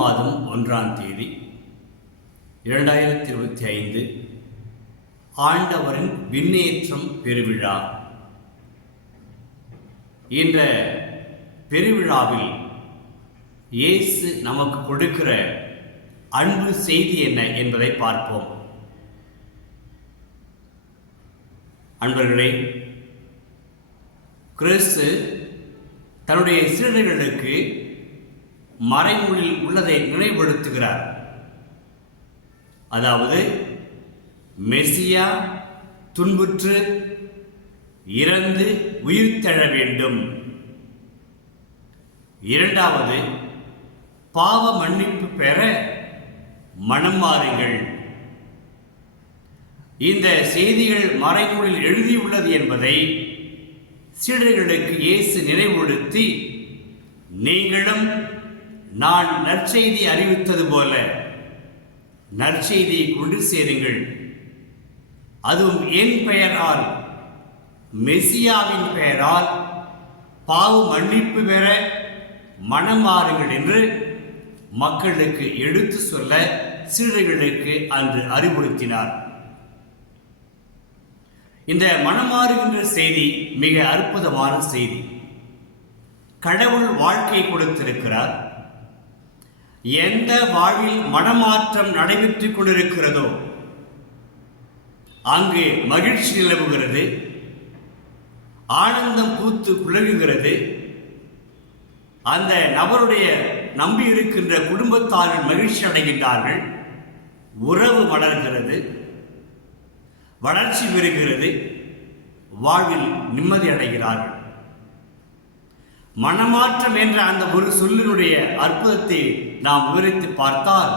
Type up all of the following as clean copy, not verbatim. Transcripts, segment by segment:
மாதம் 1ஆம் தேதி 2025 ஆண்டவரின் விண்ணேற்றம் பெருவிழா. இந்த பெருவிழாவில் இயேசு நமக்கு கொடுக்கிற அன்பு செய்தி என்ன என்பதை பார்ப்போம். அன்பர்களே, கிறிஸ்து தன்னுடைய சீடர்களுக்கு மறைநூலில் உள்ளதை நினைவுபடுத்துகிறார். அதாவது மெசியா துன்புற்று இறந்து உயிர்த்தெழ வேண்டும். இரண்டாவது, பாவ மன்னிப்பு பெற மனம் மாறுங்கள். இந்த செய்திகள் மறைநூலில் எழுதியுள்ளது என்பதை சீடர்களுக்கு இயேசு நினைவுபடுத்தி, நீங்களும் நான் நற்செய்தி அறிவித்தது போல நற்செய்தியை கொண்டு சேருங்கள், அதுவும் என் பெயரால், மெசியாவின் பெயரால் பாவ மன்னிப்பு பெற மனம் மாறுங்கள் என்று மக்களுக்கு எடுத்து சொல்ல சீடர்களுக்கு அன்று அறிவுறுத்தினார். இந்த மனமாறுகின்ற செய்தி மிக அற்புதமான செய்தி. கடவுள் வாழ்க்கை கொடுத்திருக்கிறார். எந்த வாழ்வில் மனமாற்றம் நடைபெற்றுக் கொண்டிருக்கிறதோ அங்கு மகிழ்ச்சி நிலவுகிறது, ஆனந்தம் பூத்து குலுங்குகிறது. அந்த நபருடைய நம்பியிருக்கின்ற குடும்பத்தார்கள் மகிழ்ச்சி அடைகின்றார்கள், உறவு வளர்கிறது, வளர்ச்சி பெறுகிறது, வாழ்வில் நிம்மதி அடைகிறார்கள். மனமாற்றம் என்ற அந்த ஒரு சொல்லினுடைய அற்புதத்தை நாம் விவரித்து பார்த்தால்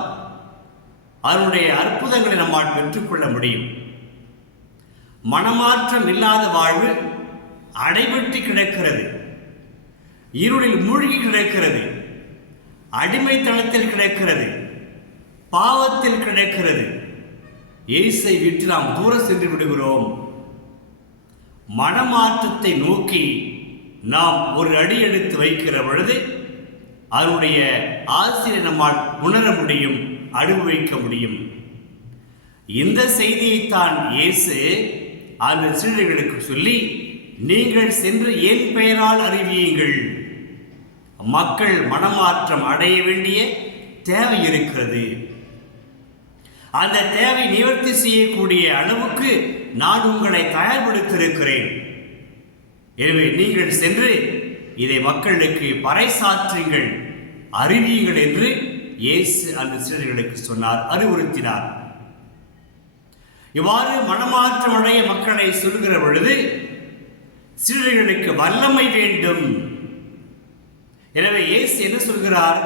அதனுடைய அற்புதங்களை நம்மால் பெற்றுக்கொள்ள முடியும். மனமாற்றம் இல்லாத வாழ்வு அடைபட்டு கிடக்கிறது, இருளில் மூழ்கி கிடக்கிறது, அடிமைத்தனத்தில் கிடக்கிறது, பாவத்தில் கிடக்கிறது. இயேசை விட்டு நாம் தூர சென்று விடுகிறோம். மனமாற்றத்தை நோக்கி நாம் ஒரு அடி எடுத்து வைக்கிற பொழுது அதனுடைய ஆசிரியை நம்மால் உணர முடியும், அனுபவிக்க முடியும். இந்த செய்தியைத்தான் இயேசு அந்த சீடர்களுக்கு சொல்லி, நீங்கள் சென்று என் பெயரால் அறிவியுங்கள். மக்கள் மனமாற்றம் அடைய வேண்டிய தேவை இருக்கிறது. அந்த தேவை நிவர்த்தி செய்யக்கூடிய அளவுக்கு நான் உங்களை தயார்படுத்தியிருக்கிறேன். எனவே நீங்கள் சென்று இதை மக்களுக்கு பறைசாற்றுங்கள், அறிவியுங்கள் என்று இயேசு அந்த சீடர்களுக்கு சொன்னார், அறிவுறுத்தினார். இவ்வாறு மனமாற்றம் அடைய மக்களை சொல்கிற பொழுது சீடர்களுக்கு வல்லமை வேண்டும். எனவே இயேசு என்ன சொல்கிறார்?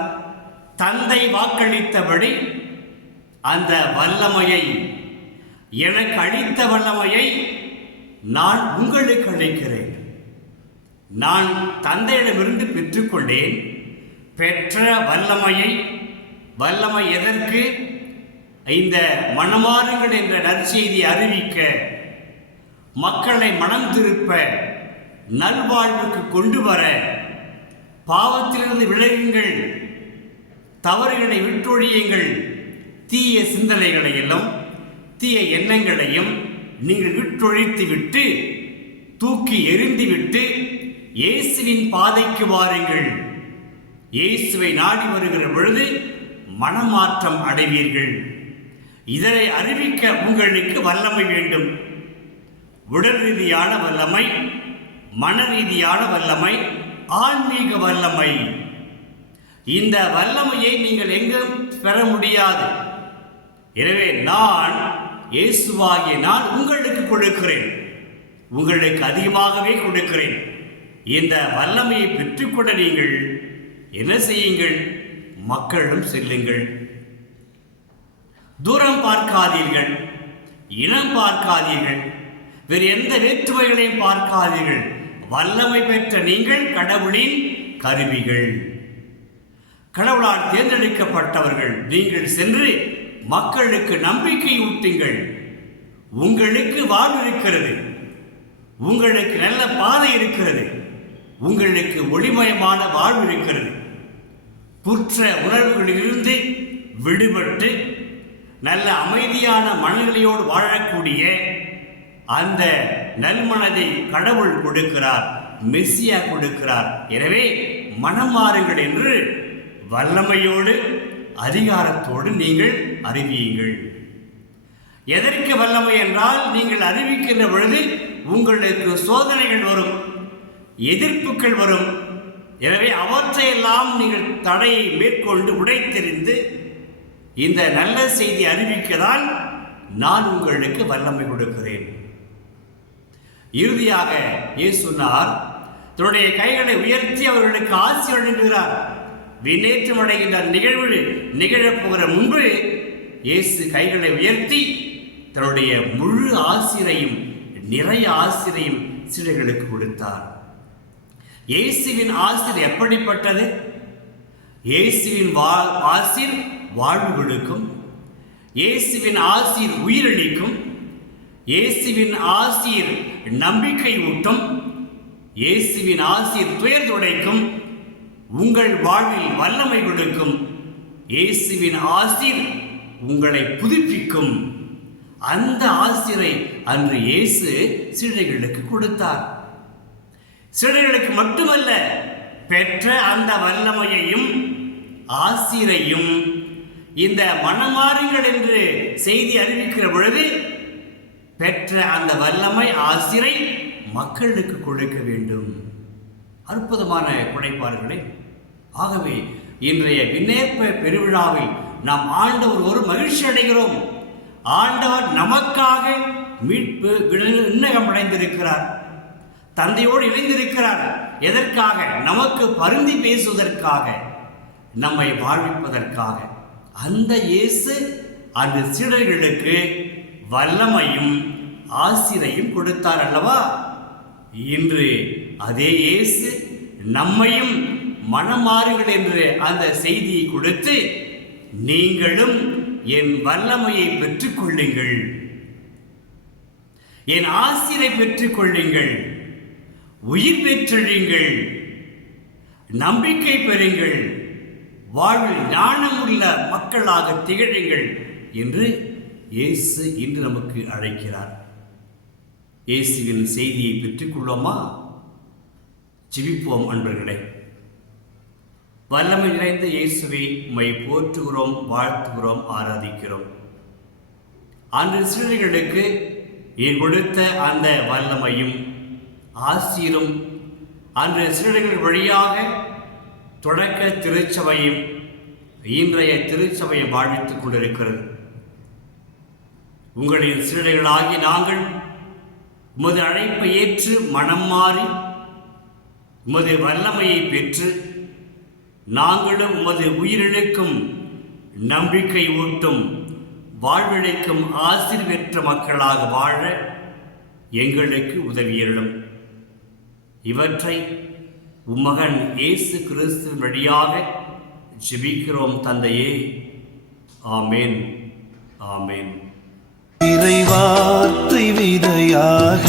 தந்தை வாக்களித்தபடி அந்த வல்லமையை, எனக்கு அளித்த வல்லமையை நான் உங்களுக்கு அளிக்கிறேன். நான் தந்தையிடமிருந்து பெற்றுக்கொண்டேன். பெற்ற வல்லமையை, வல்லமை எதற்கு? இந்த மனமாறுங்கள் என்ற நற்செய்தி அறிவிக்க, மக்களை மனம் திருப்ப, நல்வாழ்வுக்கு கொண்டு வர, பாவத்திலிருந்து விலகுங்கள், தவறுகளை விட்டொழியுங்கள், தீய சிந்தனைகளையும் தீய எண்ணங்களையும் நீங்கள் விட்டொழித்து விட்டு, தூக்கி எறிந்துவிட்டு இயேசுவின் பாதைக்கு வாருங்கள். இயேசுவை நாடி வருகிற பொழுது மனமாற்றம் அடைவீர்கள். இதனை அறிவிக்க உங்களுக்கு வல்லமை வேண்டும். உடல் ரீதியான வல்லமை, மன ரீதியான வல்லமை, ஆன்மீக வல்லமை. இந்த வல்லமையை நீங்கள் எங்கும் பெற முடியாது. எனவே நான், இயேசுவாகிய நான் உங்களுக்கு கொடுக்கிறேன், உங்களுக்கு அதிகமாகவே கொடுக்கிறேன். இந்த வல்லமையை பெற்றுக்கொள்ள நீங்கள் என்ன செய்யுங்கள்? மக்களிடம் செல்லுங்கள். தூரம் பார்க்காதீர்கள், இனம் பார்க்காதீர்கள், வேறு எந்த வேற்றுமைகளையும் பார்க்காதீர்கள். வல்லமை பெற்ற நீங்கள் கடவுளின் கருவிகள், கடவுளால் தேர்ந்தெடுக்கப்பட்டவர்கள். நீங்கள் சென்று மக்களுக்கு நம்பிக்கை ஊட்டுங்கள். உங்களுக்கு வாழ்வு இருக்கிறது, உங்களுக்கு நல்ல பாதை இருக்கிறது, உங்களுக்கு ஒளிமயமான வாழ்வு இருக்கிறது. குற்ற உணர்வுகளிலிருந்து விடுபட்டு நல்ல அமைதியான மனநிலையோடு வாழக்கூடிய அந்த நல்மனதை கடவுள் கொடுக்கிறார், மெஸ்ஸியா கொடுக்கிறார். எனவே மனம் மாறுங்கள் என்று வல்லமையோடு அதிகாரத்தோடு நீங்கள் அறிவியுங்கள். எதற்கு வல்லமை என்றால், நீங்கள் அறிவிக்கின்ற பொழுது உங்களுக்கு சோதனைகள் வரும், எதிர்ப்புகள் வரும். எனவே அவற்றையெல்லாம் நீங்கள் தடையை மேற்கொண்டு உடைத்தெறிந்து இந்த நல்ல செய்தி அறிவிக்கதான் நான் உங்களுக்கு வல்லமை கொடுக்கிறேன். இறுதியாக இயேசு சொன்னார், தன்னுடைய கைகளை உயர்த்தி அவர்களுக்கு ஆசி வழங்குகிறார். விண்ணேற்றம் அடைகின்ற நிகழ்வு நிகழப்போகிற முன்பு இயேசு கைகளை உயர்த்தி தன்னுடைய முழு ஆசிரையும் நிறைய ஆசிரையும் சீடர்களுக்கு கொடுத்தார். இயேசுவின் ஆசிர் எப்படிப்பட்டது? இயேசுவின் ஆசிர் வாழ்வு கொடுக்கும், இயேசுவின் ஆசிர் உயிரளிக்கும், இயேசுவின் ஆசிர் நம்பிக்கை ஊட்டும், இயேசுவின் ஆசிர் துயர் துடைக்கும், உங்கள் வாழ்வில் வல்லமை கொடுக்கும். இயேசுவின் ஆசிர் உங்களை புதுப்பிக்கும். அந்த ஆசிரை அன்று இயேசு சீடர்களுக்கு கொடுத்தார். சீடர்களுக்கு மட்டுமல்ல, பெற்ற அந்த வல்லமையையும் ஆசிரையும் இந்த மனமாறுங்கள் என்று செய்தி அறிவிக்கிற பொழுது பெற்ற அந்த வல்லமை ஆசிரை மக்களுக்கு கொடுக்க வேண்டும். அற்புதமான குடைப்பாடுகளே. ஆகவே இன்றைய விண்ணேற்ப பெருவிழாவில் நாம் ஆண்டவர் ஒரு மகிழ்ச்சி அடைகிறோம். ஆண்டவர் நமக்காக மீட்பு விண்ணகம் அடைந்திருக்கிறார், தந்தையோடு இணைந்திருக்கிறார். எதற்காக? நமக்கு பரிந்து பேசுவதற்காக, நம்மை வாழ்விப்பதற்காக. அந்த இயேசு அந்த சீடர்களுக்கு வல்லமையும் ஆசிரையும் கொடுத்தார் அல்லவா? இன்று அதே இயேசு நம்மையும் மனமாறுங்கள் என்று அந்த செய்தியை கொடுத்து, நீங்களும் என் வல்லமையை பெற்றுக் கொள்ளுங்கள், என் ஆசிரை பெற்றுக் கொள்ளுங்கள், உயிர் பெற்றெழுங்கள், நம்பிக்கை பெறுங்கள், வாழ்வில் ஞானமுள்ள மக்களாக திகழுங்கள் என்று இயேசு இன்று நமக்கு அழைக்கிறார். இயேசுவின் செய்தியை பெற்றுக்கொள்வோமா? ஜெபிப்போம் அன்பர்களே. வல்லமை நிறைந்த இயேசுவை உம்மை போற்றுகிறோம், வாழ்த்துகிறோம், ஆராதிக்கிறோம். அன்று சீடர்களுக்கு நீர் கொடுத்த அந்த வல்லமையும் ஆசீரும் அன்று சீடர்கள் வழியாக தொடக்க திருச்சபையும் இன்றைய திருச்சபையை வாழ்வித்துக் கொண்டிருக்கிறது. உங்களின் சீடர்களாகி நாங்கள் உமது அழைப்பை ஏற்று மனம் மாறி உமது வல்லமையை பெற்று நாங்களும் உமது உயிரிழக்கும் நம்பிக்கை ஊட்டும் வாழ்விழைக்கும் ஆசிர் பெற்ற மக்களாக வாழ எங்களுக்கு உதவியருளும். இவற்றை உம்மகன் இயேசு கிறிஸ்துவின் வழியாக ஜெபிக்கிறோம் தந்தையே. ஆமேன், ஆமேன். இறைவார்த்தை விதையாக